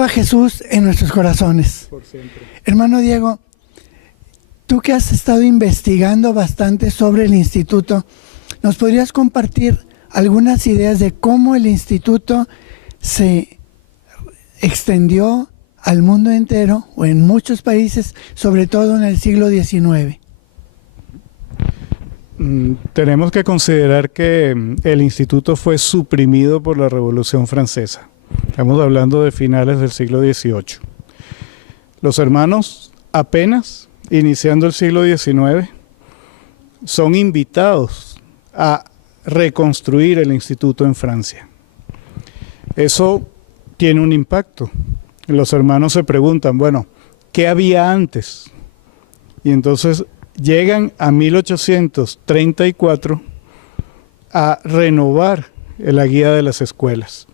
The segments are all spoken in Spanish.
viva Jesús en nuestros corazones. Por siempre. Hermano Diego, tú que has estado investigando bastante sobre el instituto, ¿nos podrías compartir algunas ideas de cómo el instituto se extendió al mundo entero o en muchos países, sobre todo en el siglo XIX? Tenemos que considerar que el instituto fue suprimido por la Revolución Francesa. Estamos hablando de finales del siglo XVIII. Los hermanos, apenas iniciando el siglo XIX, son invitados a reconstruir el instituto en Francia. Eso tiene un impacto. Los hermanos se preguntan, bueno, ¿qué había antes? Y entonces llegan a 1834 a renovar la guía de las escuelas.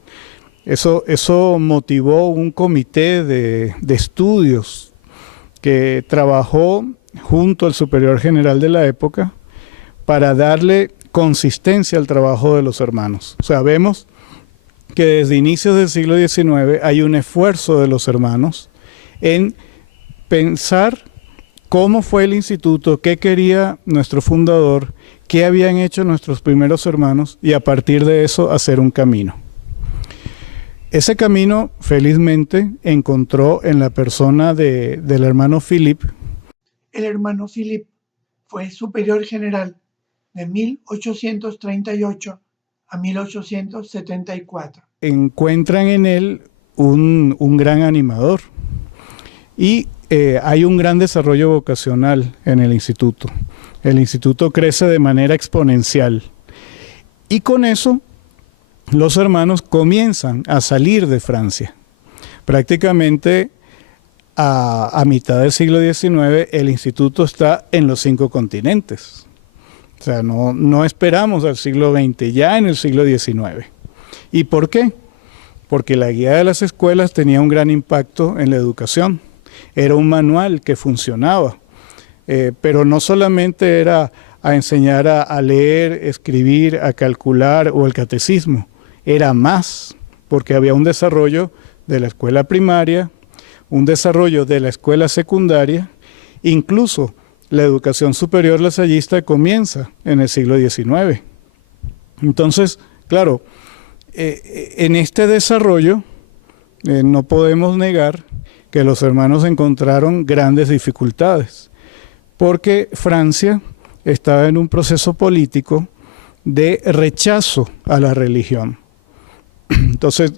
Eso motivó un comité de estudios que trabajó junto al superior general de la época para darle consistencia al trabajo de los hermanos. O sea, vemos que desde inicios del siglo XIX hay un esfuerzo de los hermanos en pensar cómo fue el instituto, qué quería nuestro fundador, qué habían hecho nuestros primeros hermanos y a partir de eso hacer un camino. Ese camino, felizmente, encontró en la persona del hermano Philippe. El hermano Philippe fue superior general de 1838 a 1874. Encuentran en él un gran animador y hay un gran desarrollo vocacional en el instituto. El instituto crece de manera exponencial y con eso los hermanos comienzan a salir de Francia. Prácticamente a mitad del siglo XIX el instituto está en los 5 continentes. O sea, no esperamos al siglo XX, ya en el siglo XIX. ¿Y por qué? Porque la guía de las escuelas tenía un gran impacto en la educación. Era un manual que funcionaba, pero no solamente era a enseñar a leer, escribir, a calcular o el catecismo. Era más, porque había un desarrollo de la escuela primaria, un desarrollo de la escuela secundaria, incluso la educación superior lasallista comienza en el siglo XIX. Entonces, claro, en este desarrollo no podemos negar que los hermanos encontraron grandes dificultades, porque Francia estaba en un proceso político de rechazo a la religión. Entonces,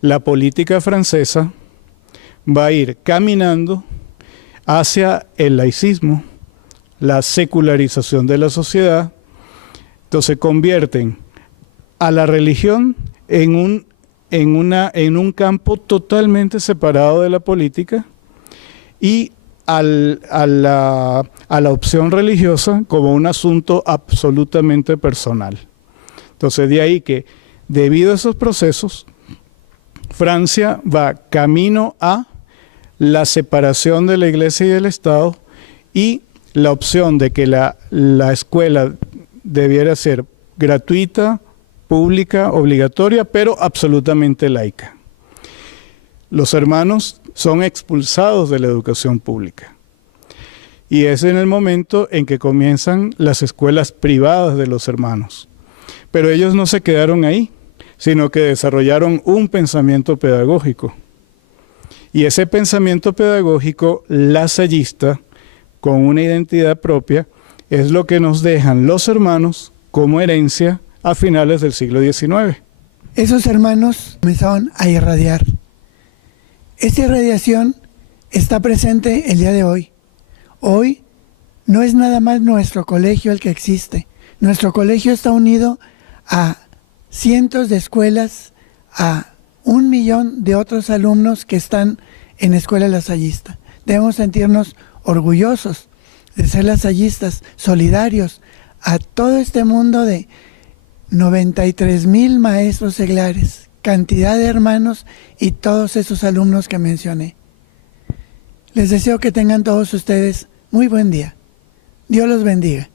la política francesa va a ir caminando hacia el laicismo, la secularización de la sociedad. Entonces, convierten a la religión en un campo totalmente separado de la política y a la opción religiosa como un asunto absolutamente personal. Entonces, de ahí que debido a esos procesos, Francia va camino a la separación de la Iglesia y del Estado y la opción de que la escuela debiera ser gratuita, pública, obligatoria, pero absolutamente laica. Los hermanos son expulsados de la educación pública. Y es en el momento en que comienzan las escuelas privadas de los hermanos. Pero ellos no se quedaron ahí, sino que desarrollaron un pensamiento pedagógico. Y ese pensamiento pedagógico lasallista, con una identidad propia, es lo que nos dejan los hermanos como herencia a finales del siglo XIX. Esos hermanos comenzaron a irradiar. Esta irradiación está presente el día de hoy. Hoy no es nada más nuestro colegio el que existe. Nuestro colegio está unido a cientos de escuelas, a 1 millón de otros alumnos que están en escuela lasallista. Debemos sentirnos orgullosos de ser lasallistas, solidarios a todo este mundo de 93,000 maestros seglares, cantidad de hermanos y todos esos alumnos que mencioné. Les deseo que tengan todos ustedes muy buen día. Dios los bendiga.